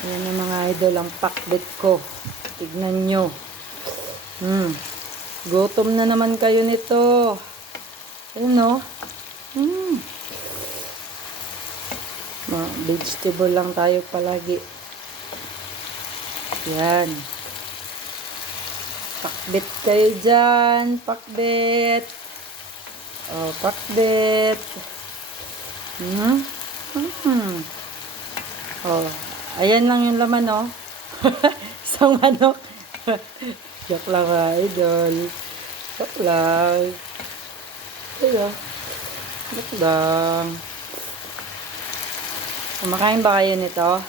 Ayan na mga idol, ang pakbet ko. Tignan nyo. Gutom na naman kayo nito. Ayan o. Vegetable lang tayo palagi. Yan. Pakbet kayo dyan. Pakbet. Oh, pakbet. Oh, ayan lang yung laman, oh. Isang manok. Joke lang, idol. Joke lang. Ayan. Joke lang. Kumakain ba kayo nito?